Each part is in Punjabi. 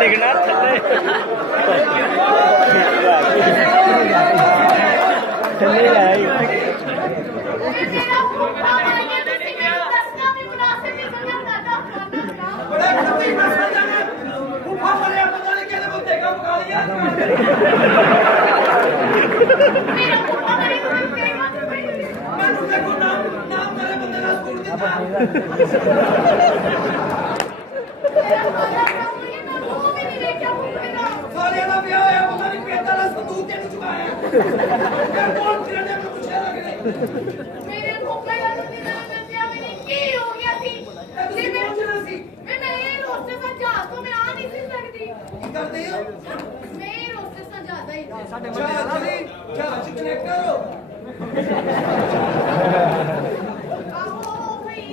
डिगना थले थले आई मेरे मुंबई की हो गया थी मैं रोस्टर सा जहाज तो मैं आ नहीं सी सकती करते हो मैं रोस्टर सा ज्यादा ही जहाज कनेक्टर हो आहो भाई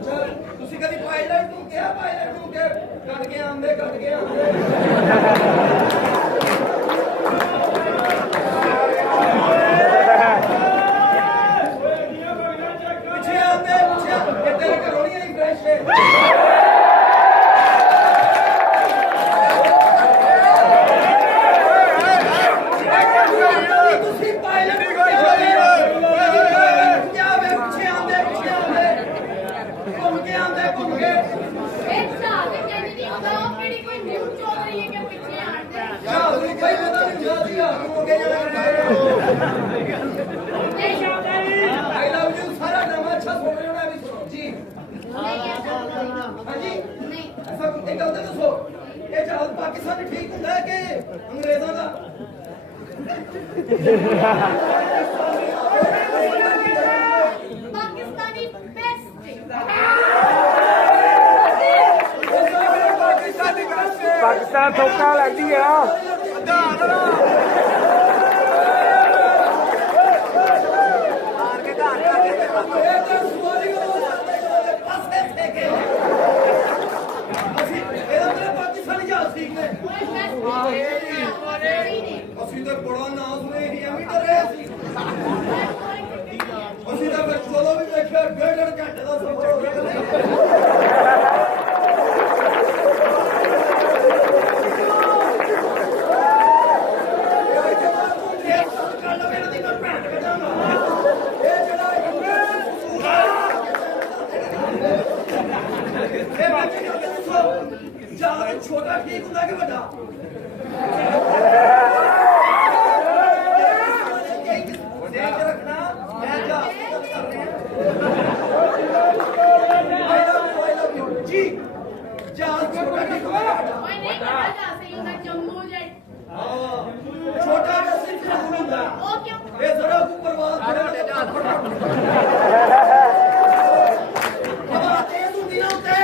चल ਤੁਸੀਂ ਕਦੀ ਪਾਇਲਟ ਨੂੰ ਕਿਹਾ ਪਾਇਲਟ ਨੂੰ ਕਿ ਕੱਟ ਕੇ ਆਉਂਦੇ ਪਿੱਛੇ ਆਉਂਦੇ ਇਹ ਤੇਰੇ ਘਰੋਂ ਨਹੀਂ ਆਈ ਫਰੈਸ਼ ਤੁਸੀਂ ਪਾਇਲਟ ਨੂੰ ਕਿਹਾ ਵੇ ਪਿੱਛੇ ਆਉਂਦੇ ਘੁੰਮ ਕੇ एक साथ कहने नहीं होता अपनी कोई न्यूज़ चल रही है कि पीछे आते ਜਹਾਜ਼ ਨੂੰ ਕੋਈ ਪਤਾ ਨਹੀਂ ਜਹਾਜ਼ ਨੂੰ ਅੱਗੇ ਜਾਣਾ I love you ਸਾਰਾ ਡਰਾਮਾ ਅੱਛਾ ਸੁਣ ਰਹੇ ਹੋ ਨਾ ਵੀ ਸੁਣੋ ਜੀ नहीं ऐसा नहीं ਹਾਂਜੀ नहीं ਐਸਾ ਇੱਕ ਗੱਲ ਤਾਂ ਦੱਸੋ ਇਹ ਜਹਾਜ਼ ਪਾਕਿਸਤਾਨ ਠੀਕ ਹੁੰਦਾ ਹੈ ਕਿ ਅੰਗਰੇਜ਼ਾਂ ਦਾ पाकिस्तानी बेस्ट पाकिस्तान धोखा लगती है ਪਾਕਿਸਤਾਨੀ ਜਹਾਜ਼ ਠੀਕ ਨੇ ਅਸੀਂ ਤਾਂ ਬੜਾ ਨਾਂ ਸੁਣੇ ਹੀ ਐਵੇਂ ਡਰ ਰਹੇ ਸੀ ਅਸੀਂ ਤਾਂ ਫਿਰ ਚਲੋ ਵੀ ਦੇਖਿਆ ਡੇਢ ਘੰਟੇ ਦਾ ਸਫ਼ਰ ਹੋ ਗਿਆ ਛੋਟਾ ਠੀਕ ਹੁੰਦਾ ਕਿ ਵੱਡਾ ਰੱਖਣਾ ਮੈਂ ਜਾ ਜੀ ਜਹਾਜ਼ ਛੋਟਾ ਠੀਕ ਹੋਇਆ कोई नहीं पता जा सही होगा जम्मू जेट ਛੋਟਾ ਜਿਹਾ ਸਿਰਫ ਹੁੰਦਾ ओ क्यों ਇਹ ਜ਼ਰਾ ਉੱਪਰਵਾਦ ਥੋੜਾ ਹਵਾ ਤੇਜ਼ ਹੁੰਦੀ ਨਾ ਉੱਤੇ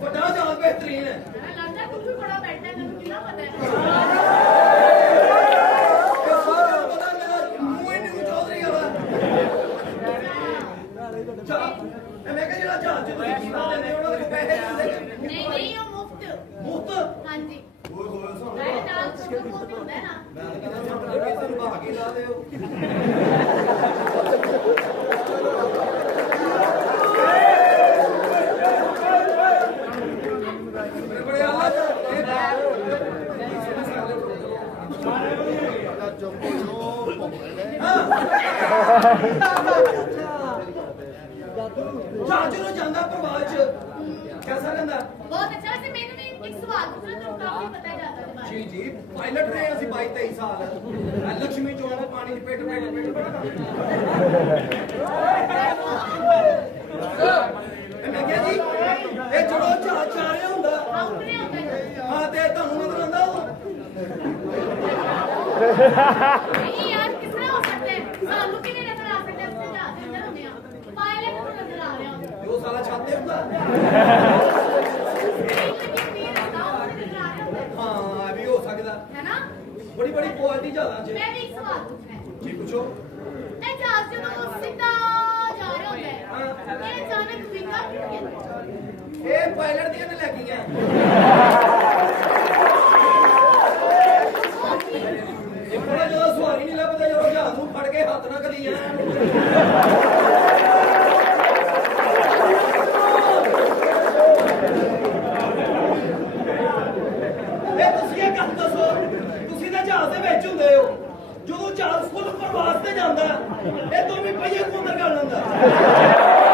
ਵੱਡਾ ਜਹਾਜ਼ ਬਿਹਤਰੀਨ ਹੈ लगता है तू भी बड़ा बैठा है तेरे कितना पता है ਇਹ ਸਾਰਾ ਪਤਾ ਮੇਰਾ ਮੂੰਹ ਹੀ ਨਹੀਂ ਚੌਧਰੀ ਵਾਲਾ ਮੈਂ ਕਿਹਾ ਜਿਹੜਾ ਜਹਾਜ਼ ਚ ਤੁਸੀਂ ਕੀਤਾ ਦਿੰਦੇ ਉਹਨਾਂ ਦੇ ਪੈਸੇ ਦਿੰਦੇ नहीं नहीं वो मुफ्त ਮੁਫਤ हाँ जी ਓਏ ਹੋਏ ਸਾਨੂੰ मेरे नाम से तो मुफ्त होता है ना ਮੈਂ ਕਹਿੰਦਾ ਆਪਣੇ ਪੈਸੇ ਨੂੰ ਬਹਾ ਕੇ ਲਾ ਦਿਓ ਬੜੇ ਆਲਾ ਜਹਾਜ਼ ਨੂੰ ਜਾਂਦਾ ਪ੍ਰਵਾਹ ਚ कैसा रहता बहुत अच्छा वैसे मैंने भी एक सवाल पूछा तो काफी पता जाता है जी जी पायलट रहे ਅਸੀਂ 22 23 ਸਾਲ ਲక్ష్ਮੀ ਚੌਂਕ ਪਾਣੀ ਚ ਪਿੱਟ ਬੜਾ ਮੈਂ ਕਿਹਾ ਜੀ ਇਹ ਜਦੋਂ ਜਹਾਜ਼ ਜਾ ਰਿਹਾ ਹੁੰਦਾ हाँ उतने होता है ਹਾਂ ਤੇ ਤੁਹਾਨੂੰ ਨਜ਼ਰ ਆਉਂਦਾ ਉਹ नहीं यार किस तरह हो सकता है सालू की नहीं नजर आ सकते उससे ज्यादा अंदर होने पायलट को नजर आ रहे हो ਤੇ ਉਹ ਸਾਲਾ ਛਾਤੇ ਹੁੰਦਾ ਹਾਂ ਵੀ ਹੋ ਸਕਦਾ है ना ਬੜੀ ਬੜੀ ਕੁਆਲਿਟੀ ਜਹਾਜ਼ਾਂ ਚ मैं भी एक सवाल पूछना है ਜੀ ਪੁੱਛੋ ए जहाज जो सीधा जा रहे होते हैं ये अचानक विंगा क्यों गया ਇਹ ਪਾਇਲਟ ਦੀਆਂ ਨੇ ਲੱਗੀਆਂ ਇਹ ਬੜਾ ਜਦੋਂ ਸਵਾਰੀ ਨਹੀਂ ਲੱਭਦਾ ਜਦੋਂ ਜਹਾਜ਼ ਨੂੰ ਫੜ ਕੇ ਹੱਥ ਨਾ ਕਰੀ ਆ ਇਹ ਤੁਸੀਂ ਇਹ ਗੱਲ ਦੱਸੋ ਤੁਸੀਂ ਤਾਂ ਜਹਾਜ਼ ਦੇ ਵਿੱਚ ਹੁੰਦੇ ਹੋ ਜਦੋਂ ਜਹਾਜ਼ ਫੁੱਲ ਪ੍ਰਵਾਸ ਤੇ ਜਾਂਦਾ ਇਹ ਦੋਵੇਂ ਪਹੀਏ ਨੂੰ ਅੰਦਰ ਕਰ ਲੈਂਦਾ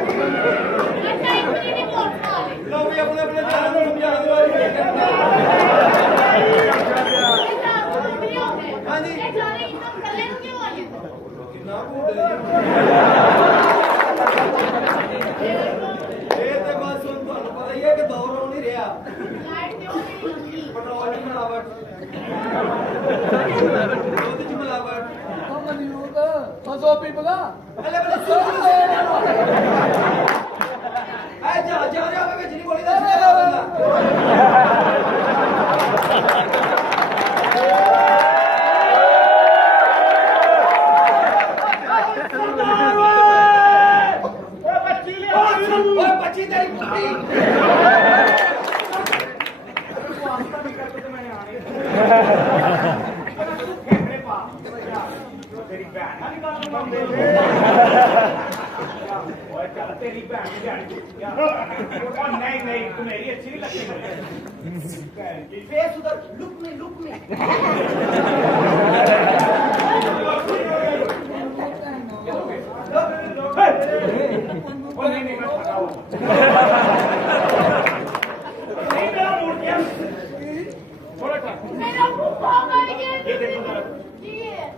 ਅੱਛਾ ਇੱਕ ਮਿੰਟ ਦੀ ਵੋਟ ਪਾ ਲੈ ਲਓ ਵੀ ਆਪਣੇ ਆਪਣੇ ਜਹਾਜ਼ ਨੂੰ ਸਮਝਾ ਦਿਓ ਇਹ ਤਾਂ ਨਹੀਂ ਹੁੰਦੇ ਹਾਂਜੀ। ਇਹ ਸਾਰੇ ਇੱਕਦਮ ਕੱਲੇ ਨੂੰ ਕਿਉਂ ਆਏ ਕਿੰਨਾ ਭੂਤ ਇਹ ਤੇ ਬਸ ਹੁਣ ਤੁਹਾਨੂੰ ਪਤਾ ਹੀ ਹੈ ਕਿ ਦੌਰ ਹੋ ਨਹੀਂ ਰਿਹਾ ਲਾਈਟ ਤੇ ਉਹ ਨਹੀਂ ਲੱਗੀ ਪੈਟਰੋਲ ਦੀ ਮਿਲਾਵਟ ਦੁੱਧ ਚ ਮਿਲਾਵਟ ਹਲੇ ਬਲੇ ਸੁਣ ਐ ਜਾ ਰਿਹਾ ਹੋਵੇ ਵਿੱਚ ਨਹੀਂ ਬੋਲੀ ਦਾ ਓਏ ਬੱਚੀ ਤੇਰੀ ਕੁੱਤੀ ਤੇਰੀ ਭੈਣ ਨਾਲ ਹੀ ਗੱਲ ਸੁਣਾਉਂਦੇ ਓਏ ਚੱਲ ਤੇਰੀ ਭੈਣ ਦੀ ਜਾਣੀ ਉਹ ਨਹੀਂ ਨਹੀਂ ਤੂੰ ਮੇਰੀ ਅੱਛੀ ਨਹੀਂ ਲੱਗਦੀ ਭੈਣ ਜੀ ਫੇਸ ਉਧਰ ਲੁਕ ਮੀ ਉਹ ਨਹੀਂ ਨਹੀਂ ਮੈਂ ਖੜਾ ਹੋ ਨਹੀਂ ਮੇਰਾ ਮੂਰਤੀਆਂ ਥੋੜਾ ਮੇਰਾ ਫੁੱਫਾ ਮਰ ਗਿਆ ਇਹ ਦੇਖੋ ਜ਼ਰਾ। ਕੀ ਹੈ